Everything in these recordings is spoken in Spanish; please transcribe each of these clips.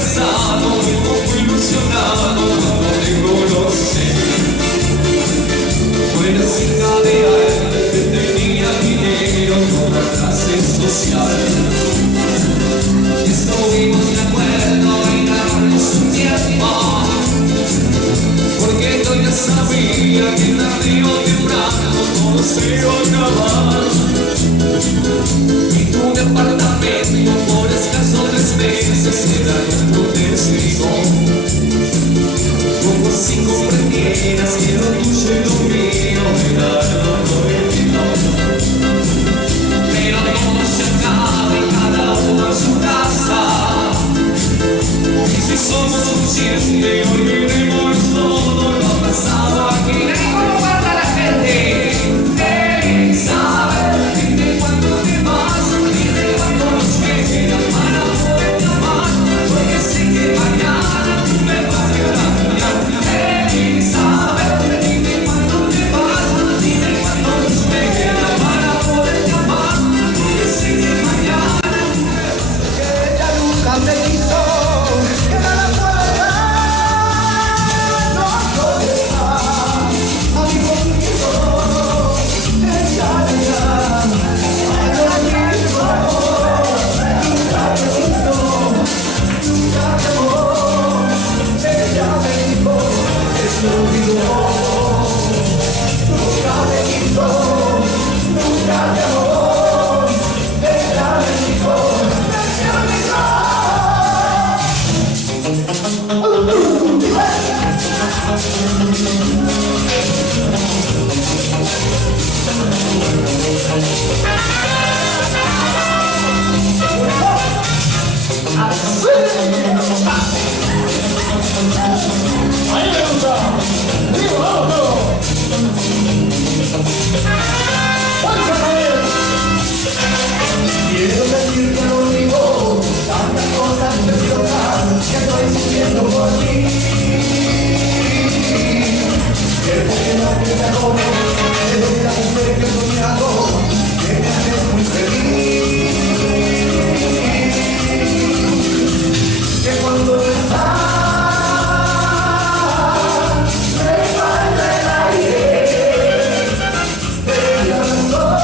cansado, un poco ilusionado, no te conocí. Tú eras hija de alguien que tenía dinero, toda clase social. Y estuvimos de acuerdo en darnos un tiempo, porque yo ya sabía que tarde o temprano todo se iba a acabar. Y tu departamento por escasos 3 meses era nuestro testigo. Como si comprendieras que lo tuyo y lo mío era algo prohibido. Pero todo se acaba y cada uno en su casa. Y si somos conscientes, olvidemos todo lo ha pasado aquí. ¿Y cómo guarda la gente? ¿Sabes? Dime cuándo te vas, dime cuándo nos queda para poder amar, porque sé que mañana tú me vas a extrañar. ¿Sabes? Dime cuándo te vas, dime cuándo nos queda para poder amar, porque sé que mañana tú me vas a extrañar. Que ella nunca me quiso, que no la puedo dar, no puedo estar a mi conmigo. Quiero decir que no digo tantas cosas preciosas que estoy sintiendo por ti. Que porque no te adoro, eres la mujer que he soñado, que me haces muy feliz. Que cuando no estás, me falta el aire, el corazón.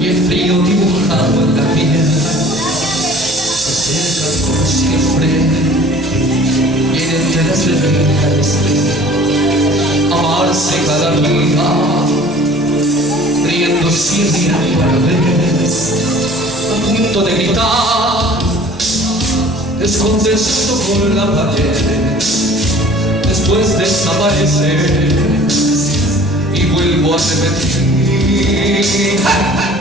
Y el frío dibujado en la piel se acercan como siempre, vienen entre las leyendas, amarse cada día, riéndose y mirando a la vez, a punto de gritar, escondiendo por la pared, después desaparecer y vuelvo a repetir.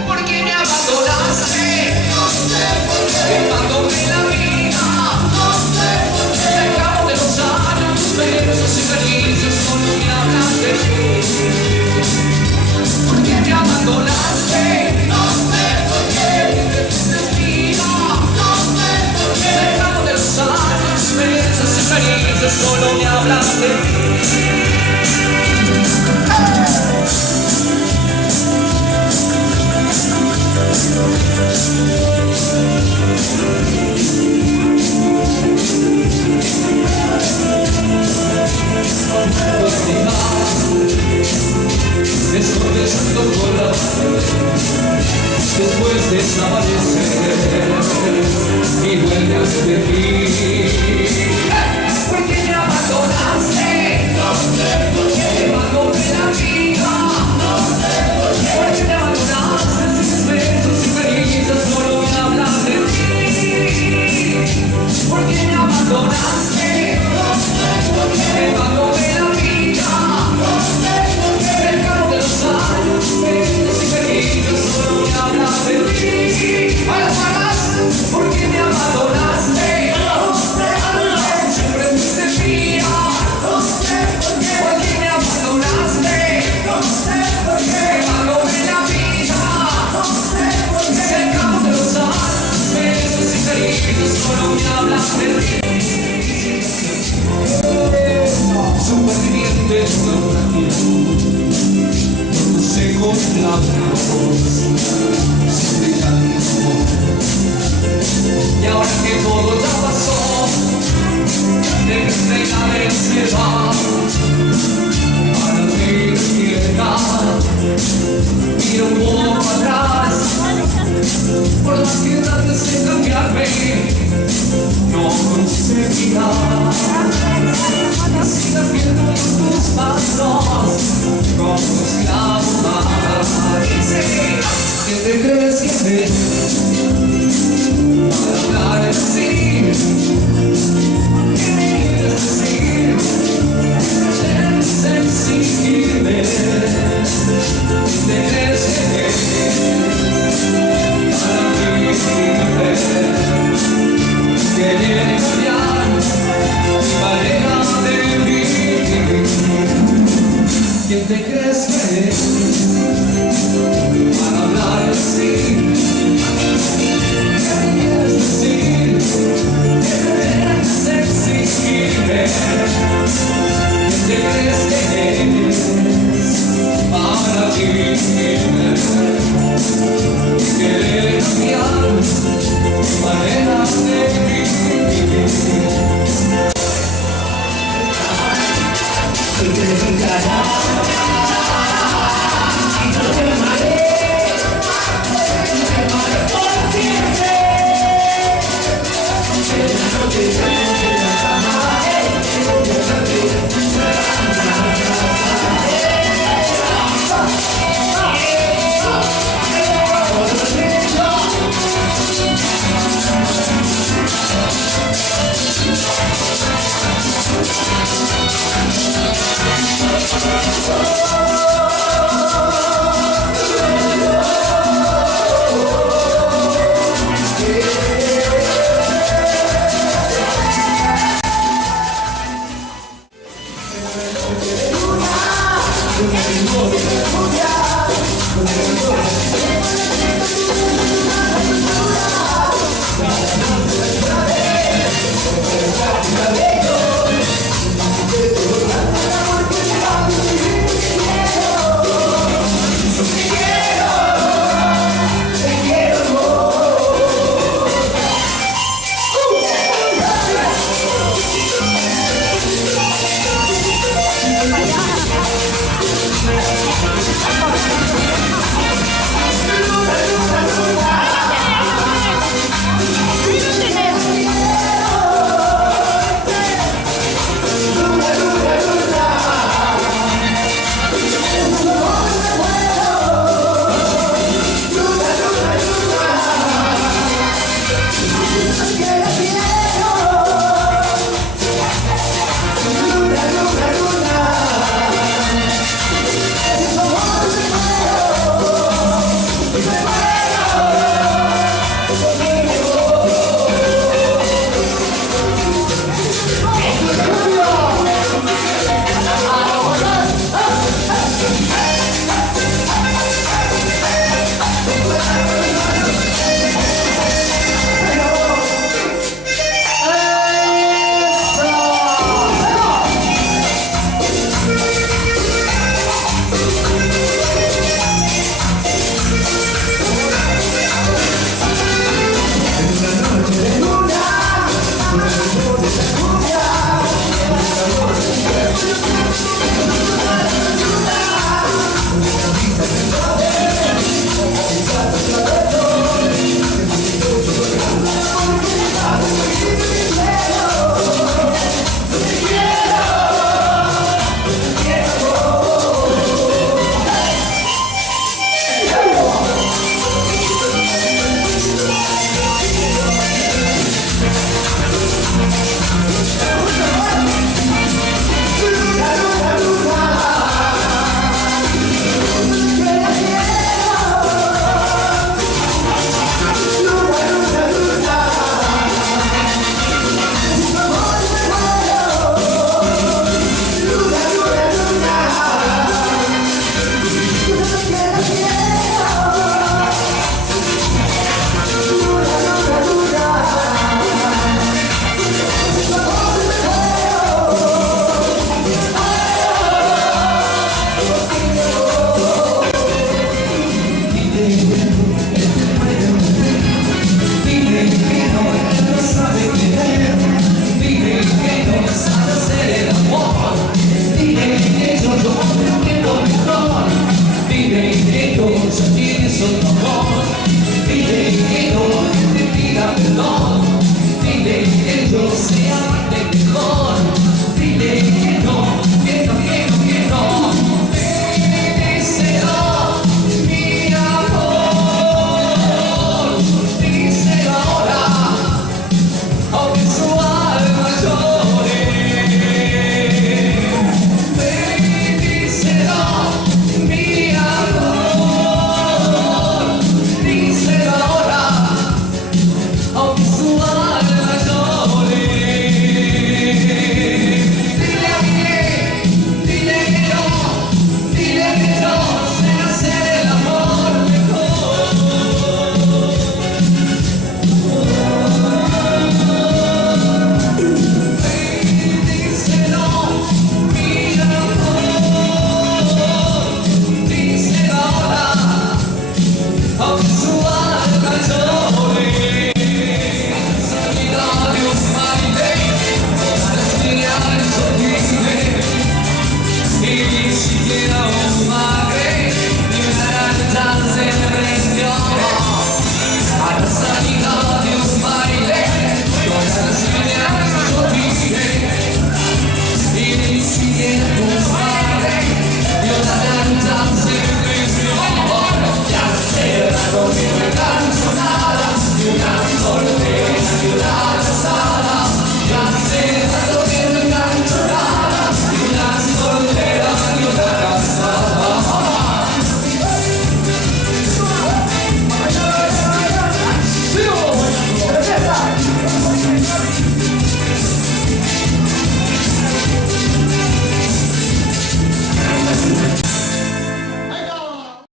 ¿Por qué me abandonaste? No sé por qué. Quitándome la vida. No sé por qué. Dejamos de los años, besos y felices, solo me hablas de ti. ¿Por qué me abandonaste? No sé por qué. Destino. No sé por qué. Dejamos de los años, besos y felices, solo me hablas de ti. Desconociendo por la pared, después desaparecer y vuelves de ti. ¿Por qué me abandonaste? No sé por qué. Te abandoné la vida. No sé por qué. ¿Por qué me abandonaste? Sin besos y felices. mirar. Y sigas viendo tus pasos como un esclavo más. Dice, ¿quién te crees que es? Para hablar así.